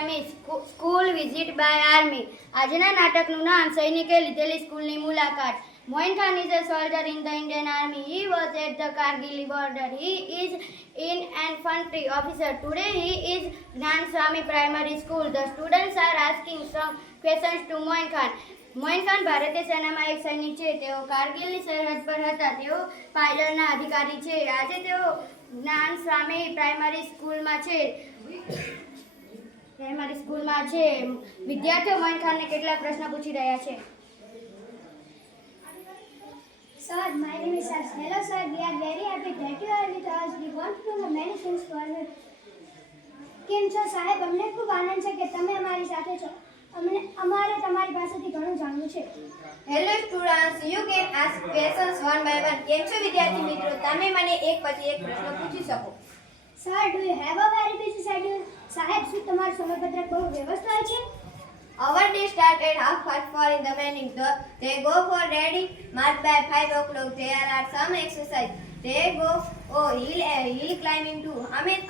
Name is school visit by army. આજના નાટકનું નામ સૈનિકે લીધેલી સ્કૂલની મુલાકાત. Moin Khan is a soldier in the Indian Army. He was at the Kargil border. He is an infantry officer. Today he is Gnan Swami Primary School. The students are asking some questions to Moin Khan. Moin Khan ભારતીય સેનામાં એક સૈનિક છે. તેઓ કારગિલની સરહદ પર હતા. તેઓ પાયલટના અધિકારી છે. આજે તેઓ જ્ઞાન સ્વામી પ્રાઇમરી સ્કૂલમાં છે. વિદ્યાર્થીઓ મોઇન ખાનને કેટલાક પ્રશ્ન પૂછી રહ્યા છે. Sir, my name is Sars. Hello sir, we are very happy that you are with us. We want to know many things forward. કેમ છો સાહેબ? અમને ખૂબ આનંદ છે કે તમે અમારી સાથે છો. અમારે તમારી પાસેથી ઘણું જાણવું છે. Hello students, you can ask questions one by one. કેમ છો વિદ્યાર્થી મિત્રો? તમે મને એક પછી એક પ્રશ્ન પૂછી શકો. Sir, do you have a very busy schedule? સાહેબ, શું તમારું સમયપત્રક બહુ વ્યસ્ત હોય છે? Our day start at 4:30 in the morning. They go for ready. March by 5 o'clock. There are some exercise. They go hill climbing too.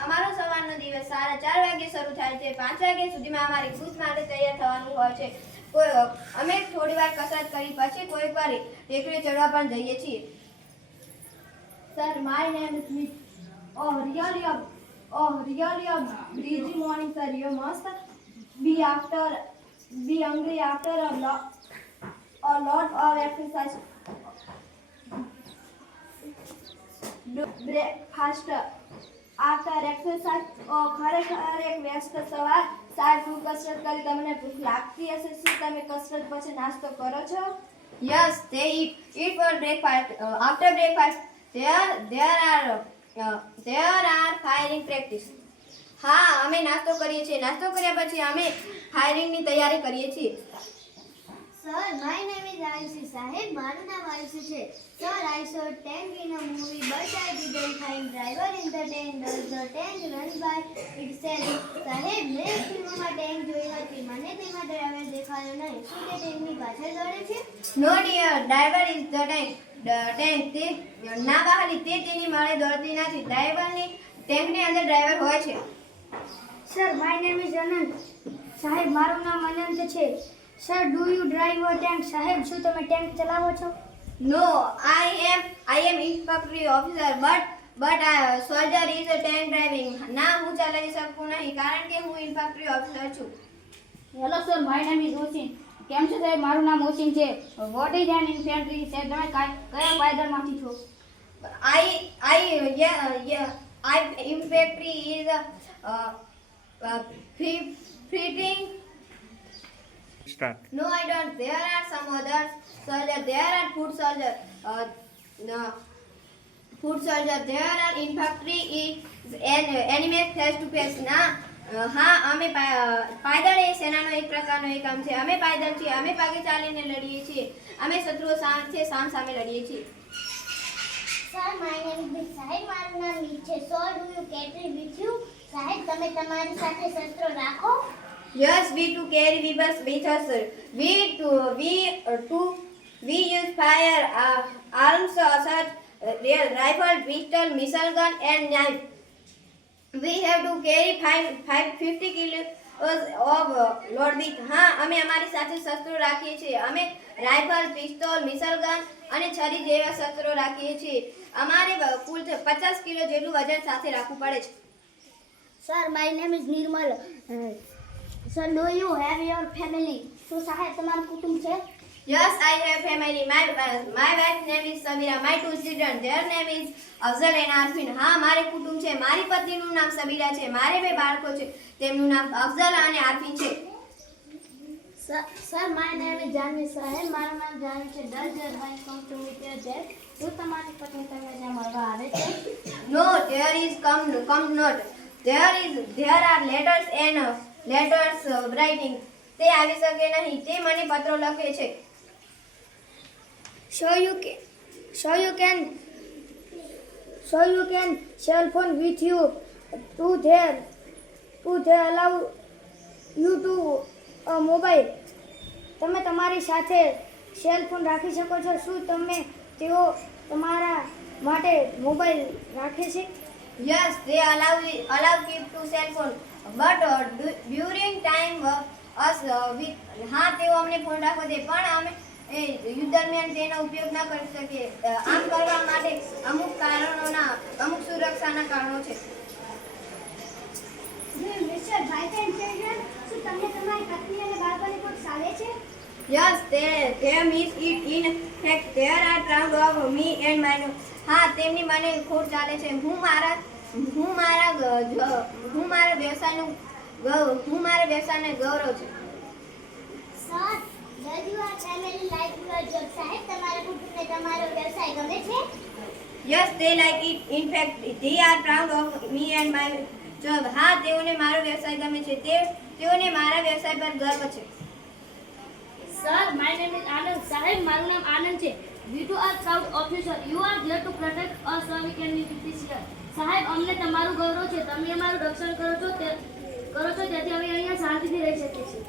અમારો સવારનો દિવસ 4:30 વાગે શરૂ થાય છે. 5 વાગ્યા સુધીમાં અમારી કૂચ માટે તૈયાર થવાનું હોય છે. અમે થોડીવાર કસરત કરી પછી કોઈક વાર ટેકરી ચડવા પણ જઈએ છીએ. Sir, my name is Smith. Really a busy morning, sir. You must be hungry after a lot of exercise. Do breakfast after exercise. ખરેખર એક વ્યસ્ત સવાર. સારું કસરત કરી તમને ભૂખ લાગતી હશે. શું તમે કસરત પછી નાસ્તો કરો છો? Yes, they eat for breakfast. After breakfast, there are firing practice. હા, અમે નાસ્તો કરીએ છીએ. નાસ્તો કર્યા પછી અમે ફાયરિંગની તૈયારી કરીએ છીએ. Sir, my name is Ayushi. સાહેબ, મારું નામ આયુષી છે. Sir, I saw tank in a movie, but I didn't find driver in the tank. Does the tank run by itself? સાહેબ, મેં ફિલ્મમાં ટેન્ક જોઈ હતી. મને તેમાં ડ્રાઈવર દેખાયો નહીં. શું તે ટેન્કની પાછળ દોડે છે? No dear, driver is the tank. તે ના બહાલી તે તેની માળે દોડતી નથી. ટેન્કની અંદર ડ્રાઈવર હોય છે. Sir, my name is Anand. સાહેબ, મારું નામ અનંત છે. Sir, do you drive a tank? સાહેબ, શું તમે ટેન્ક ચલાવો છો? No, I am infantry officer, but soldier is a tank driving. ના, હું ચલાવી શકું નહીં કારણ કે હું infantry officer છું. Hello sir, my name is ocean. કેમ છો સાહેબ? મારું નામ ઓસિન છે. What is an infantry? સાહેબ, તમે કયા પાયદળમાંથી છો? I infantry is fitting. Start. No, I don't. There are some other soldiers. There are foot soldiers. There are infantry is enemy face to face. ના, હા, અમે પાયદળ એ સેનાનો એક પ્રકારનો એક કામ છે. અમે પાયદળ છીએ. અમે પાગે ચાલીને લડીએ છીએ. અમે શત્રુઓ સાથે સામે લડીએ છીએ. Sir, my name is Big. સાહેબ, મારું નામ નીત છે. So, do you carry with you? સાહેબ, તમે તમારી સાથે શસ્ત્રો રાખો? Yes, we to carry weapons with us. We use fire arms such rifle, pistol, missile gun, and knife. We have to carry 50 kilos of load with. હા, અમે અમારી સાથે શસ્ત્રો રાખીએ છીએ. અમે રાઇફલ, પિસ્તોલ, મિસાઇલ ગન અને છરી જેવા શસ્ત્રો રાખીએ છીએ. અમારે કુલ 50 કિલો જેટલું વજન સાથે રાખવું પડે છે. Sir, my name is Nirmal. Sir, do you have your family? શું સાહેબ, તમારું કુટુંબ છે? Yes, I have family. My wife's name is Samira. My two children, their name is Afzal and Arfin. હા, મારે કુટુંબ છે. મારી પત્નીનું નામ સબીરા છે. મારે બે બાળકો છે. તેમનું નામ અફઝલ અને આરફીન છે. Sir, my name is Janvi. સાહેબ, મારું નામ જાનવી છે. Does your wife come to meet your dad? શું તમારી પત્ની તમને ત્યાં મળવા આવે છે? No, there is come not. There are letters and letters writing. તે આવી શકે નહીં. તે મને પત્રો લખે છે. So you can cell phone with you. Do they allow you to a mobile? તમે તમારી સાથે સેલ ફોન રાખી શકો છો? શું તેઓ તમારા માટે મોબાઈલ રાખે છે? Yes, they allow keep to cell phone but during time us હા તેઓ અમને ફોન રાખવા દે પણ અમે યુદ્ધ દરમિયાન તેનો ઉપયોગ ના કરી શકીએ. આમ કરવા માટે અમુક સુરક્ષાના કારણો છે. મિસ્ટર વાઇસ એન્ડ ચિલ્ડ્રન, શું તમને તમારી પત્ની અને બાળકોને કોઈ ચાલે છે? Yes, there is it. In fact, there are proud of me and mine. હા તેમની મને ખોટ ચાલે છે. હું મારા વ્યવસાયને ગૌરવ છે. Sir, does your family like your job? સાહેબ, તમારા કુટુંબને તમારો વ્યવસાય ગમે છે? Yes, they like it. In fact, they are proud of me and my job. હા તેઓને મારો વ્યવસાય ગમે છે. તેઓને મારા વ્યવસાય પર ગર્વ છે. Sir, my name is Anand. Sahib, મારું નામ આનંદ છે. We too are proud of you, sir. You are there to protect us so we can live this year. સાહેબ, અમને તમારું ગૌરવ છે. તમે અમારું રક્ષણ કરો છો તેથી અમે અહીંયા શાંતિથી રહી શકીએ છીએ.